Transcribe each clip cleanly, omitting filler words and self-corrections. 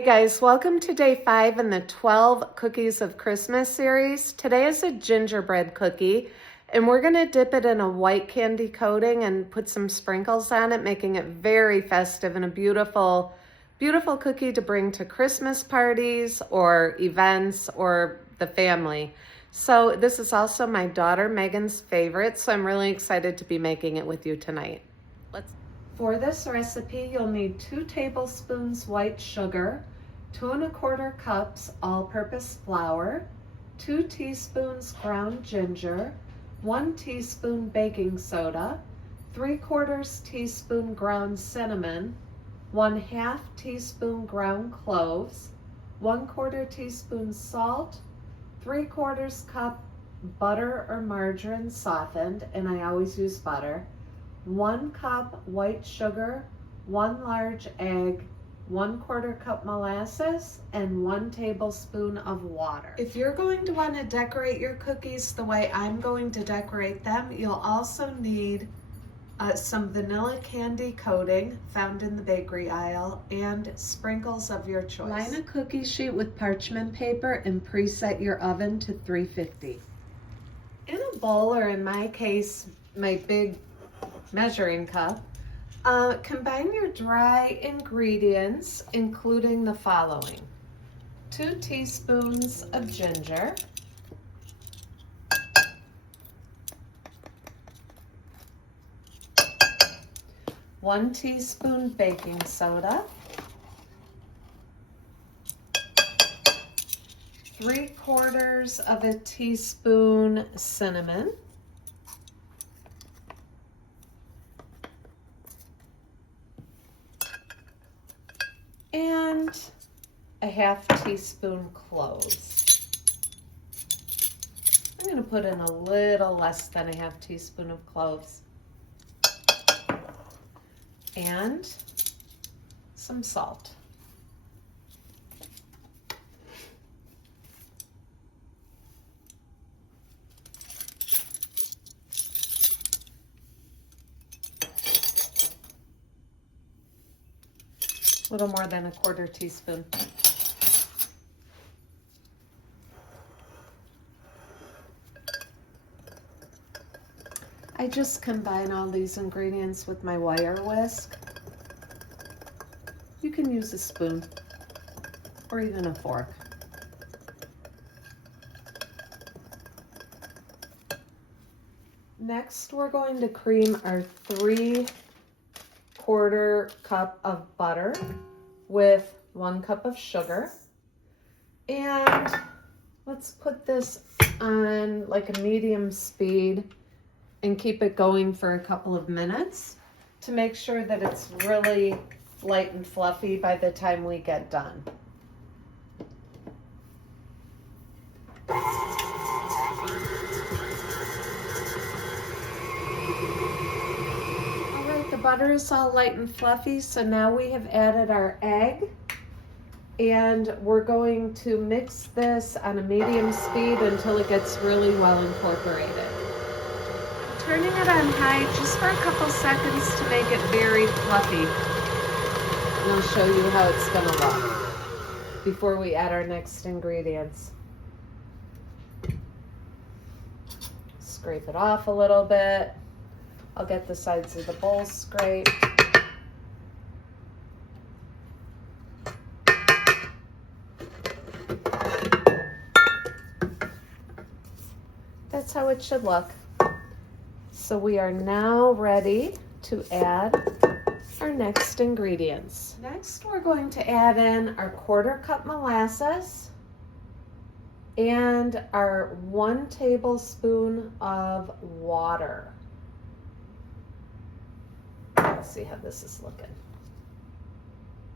Hey guys, welcome to day 5 in the 12 Cookies of Christmas series. Today is a gingerbread cookie, and we're going to dip it in a white candy coating and put some sprinkles on it, making it very festive and a beautiful, beautiful cookie to bring to Christmas parties or events or the family. So this is also my daughter Megan's favorite, so I'm really excited to be making it with you tonight. For this recipe, you'll need 2 tablespoons white sugar, 2 1/4 cups all-purpose flour, 2 teaspoons ground ginger, 1 teaspoon baking soda, 3/4 teaspoon ground cinnamon, 1/2 teaspoon ground cloves, 1/4 teaspoon salt, 3/4 cup butter or margarine softened, and I always use butter, 1 cup white sugar, 1 large egg, 1/4 cup molasses, and 1 tablespoon of water. If you're going to want to decorate your cookies the way I'm going to decorate them, you'll also need some vanilla candy coating found in the bakery aisle and sprinkles of your choice. Line a cookie sheet with parchment paper and preset your oven to 350. In a bowl, or in my case, my big measuring cup, combine your dry ingredients, including the following: 2 teaspoons of ginger, 1 teaspoon baking soda, 3/4 teaspoon cinnamon, and 1/2 teaspoon cloves. I'm going to put in a little less than 1/2 teaspoon of cloves, and some salt. A little more than 1/4 teaspoon. I just combine all these ingredients with my wire whisk. You can use a spoon or even a fork. Next, we're going to cream our 3/4 cup of butter with 1 cup of sugar. And let's put this on like a medium speed and keep it going for a couple of minutes to make sure that it's really light and fluffy by the time we get done. The butter is all light and fluffy, so now we have added our egg, and we're going to mix this on a medium speed until it gets really well incorporated. Turning it on high just for a couple seconds to make it very fluffy, and I'll show you how it's going to look before we add our next ingredients. Scrape it off a little bit. I'll get the sides of the bowl scraped. That's how it should look. So we are now ready to add our next ingredients. Next, we're going to add in our 1/4 cup molasses and our 1 tablespoon of water. Let's see how this is looking.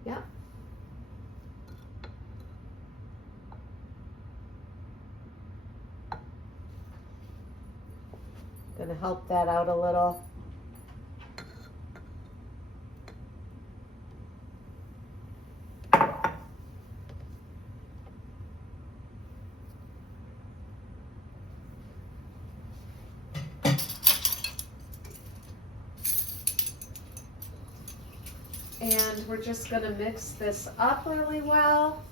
Yeah. Gonna help that out a little. And we're just gonna mix this up really well.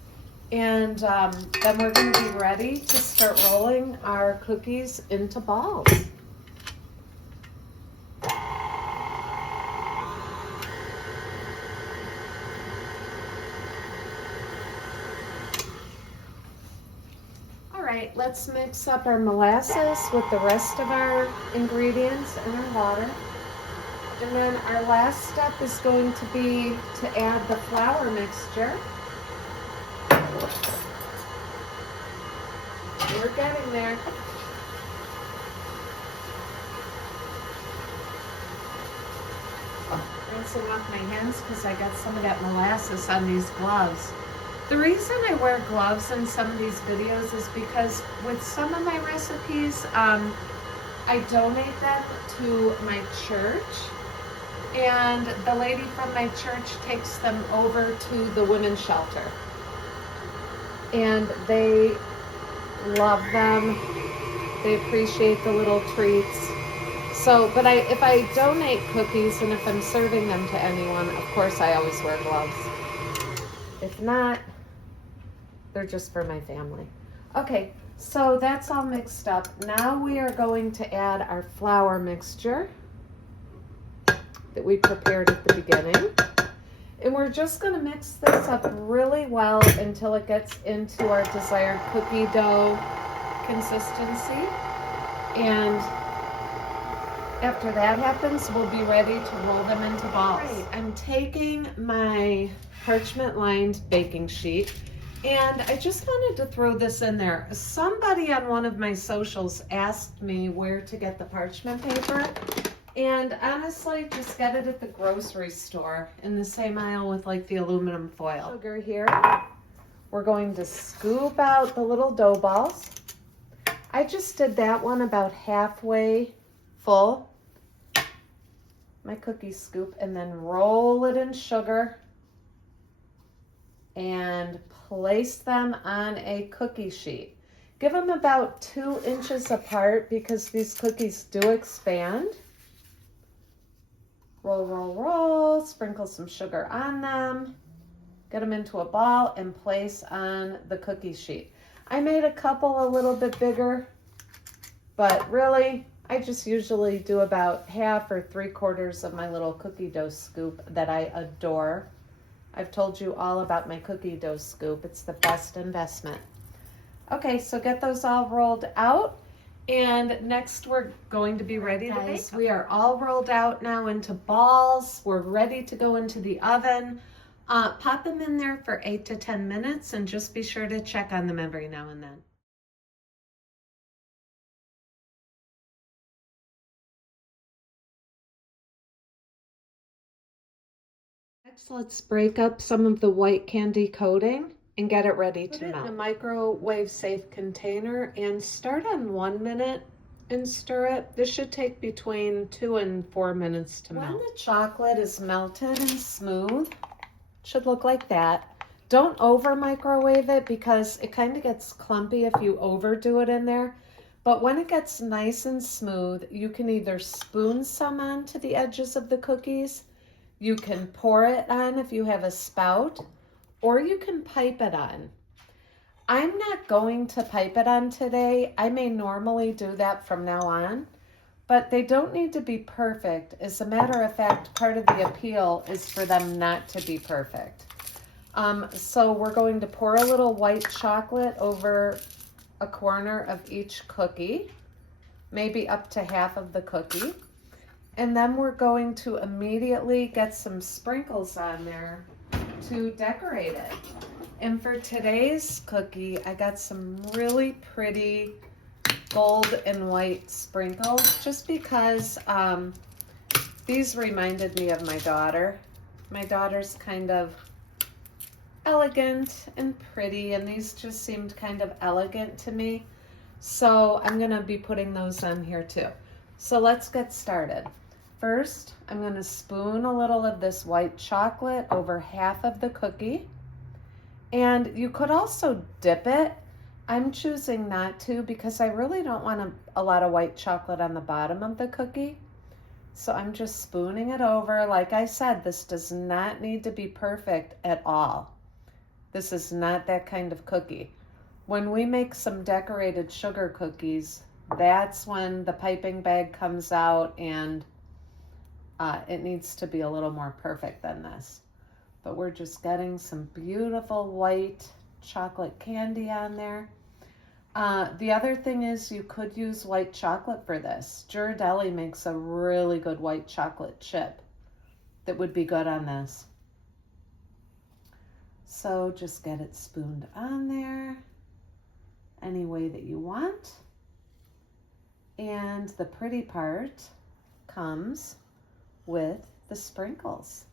And then we're gonna be ready to start rolling our cookies into balls. All right, let's mix up our molasses with the rest of our ingredients and our water. And then our last step is going to be to add the flour mixture. We're getting there. Rinsing off my hands because I got some of that molasses on these gloves. The reason I wear gloves in some of these videos is because with some of my recipes, I donate them to my church, and the lady from my church takes them over to the women's shelter. And they love them. They appreciate the little treats. So, but if I donate cookies and if I'm serving them to anyone, of course I always wear gloves. If not, they're just for my family. Okay, so that's all mixed up. Now we are going to add our flour mixture that we prepared at the beginning. And we're just going to mix this up really well until it gets into our desired cookie dough consistency. And after that happens, we'll be ready to roll them into balls. Right, I'm taking my parchment lined baking sheet, and I just wanted to throw this in there. Somebody on one of my socials asked me where to get the parchment paper, and honestly, just get it at the grocery store in the same aisle with like the aluminum foil. Sugar here. We're going to scoop out the little dough balls. I just did that one about halfway full, my cookie scoop, and then roll it in sugar and place them on a cookie sheet. Give them about 2 inches apart because these cookies do expand. Roll, roll, roll, sprinkle some sugar on them, get them into a ball and place on the cookie sheet. I made a couple a little bit bigger, but really, I just usually do about 1/2 or 3/4 of my little cookie dough scoop that I adore. I've told you all about my cookie dough scoop. It's the best investment. Okay, so get those all rolled out. And next we're going to be ready to bake. We are all rolled out now into balls. We're ready to go into the oven. Pop them in there for 8 to 10 minutes and just be sure to check on them every now and then. Next, let's break up some of the white candy coating and get it ready to melt. Put it in a microwave safe container and start on 1 minute and stir it. This should take between 2 and 4 minutes to melt. When the chocolate is melted and smooth, it should look like that. Don't over microwave it because it kind of gets clumpy if you overdo it in there. But when it gets nice and smooth, you can either spoon some onto the edges of the cookies, you can pour it on if you have a spout, or you can pipe it on. I'm not going to pipe it on today. I may normally do that from now on, but they don't need to be perfect. As a matter of fact, part of the appeal is for them not to be perfect. So we're going to pour a little white chocolate over a corner of each cookie, maybe up to half of the cookie. And then we're going to immediately get some sprinkles on there to decorate it. And for today's cookie, I got some really pretty gold and white sprinkles just because these reminded me of my daughter. My daughter's kind of elegant and pretty, and these just seemed kind of elegant to me. So I'm gonna be putting those on here too. So let's get started. First, I'm going to spoon a little of this white chocolate over half of the cookie. And you could also dip it. I'm choosing not to because I really don't want a lot of white chocolate on the bottom of the cookie. So I'm just spooning it over. Like I said, this does not need to be perfect at all. This is not that kind of cookie. When we make some decorated sugar cookies, that's when the piping bag comes out, and it needs to be a little more perfect than this. But we're just getting some beautiful white chocolate candy on there. The other thing is you could use white chocolate for this. Ghirardelli makes a really good white chocolate chip that would be good on this. So just get it spooned on there any way that you want. And the pretty part comes with the sprinkles.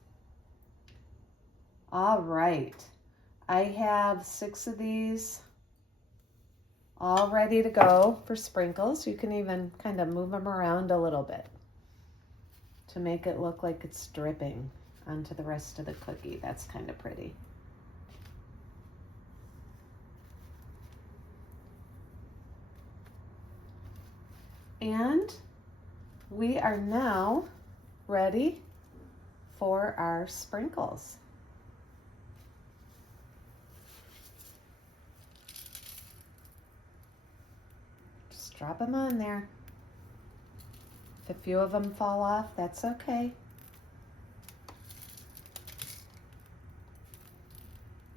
All right, I have 6 of these all ready to go for sprinkles. You can even kind of move them around a little bit to make it look like it's dripping onto the rest of the cookie. That's kind of pretty. And we are now ready for our sprinkles. Just drop them on there. If a few of them fall off, that's okay.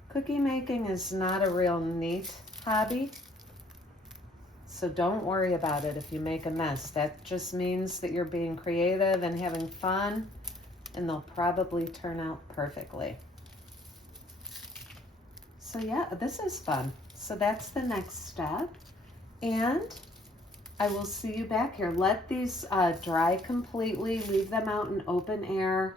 Cookie making is not a real neat hobby, so don't worry about it if you make a mess. That just means that you're being creative and having fun, and they'll probably turn out perfectly. So yeah, this is fun. So that's the next step. And I will see you back here. Let these dry completely. Leave them out in open air.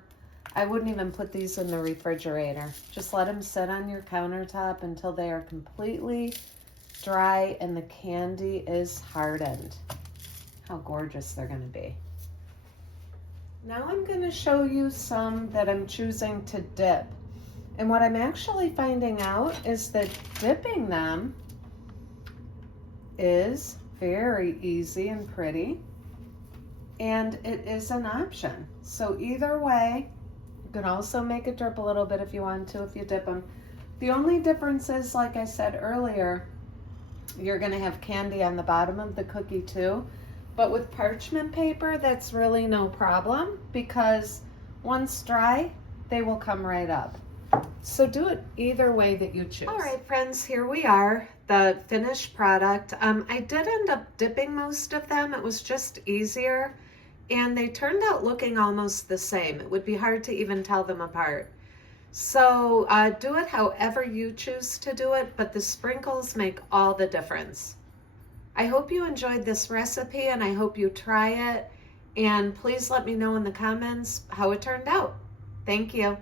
I wouldn't even put these in the refrigerator. Just let them sit on your countertop until they are completely dry and the candy is hardened. How gorgeous they're going to be. Now I'm going to show you some that I'm choosing to dip. And what I'm actually finding out is that dipping them is very easy and pretty, and it is an option. So either way, you can also make it drip a little bit if you want to, if you dip them. The only difference is, like I said earlier, you're going to have candy on the bottom of the cookie too. But with parchment paper, that's really no problem, because once dry, they will come right up. So do it either way that you choose. All right, friends, here we are, the finished product. I did end up dipping most of them. It was just easier, and they turned out looking almost the same. It would be hard to even tell them apart. So do it however you choose to do it, but the sprinkles make all the difference. I hope you enjoyed this recipe, and I hope you try it. And please let me know in the comments how it turned out. Thank you.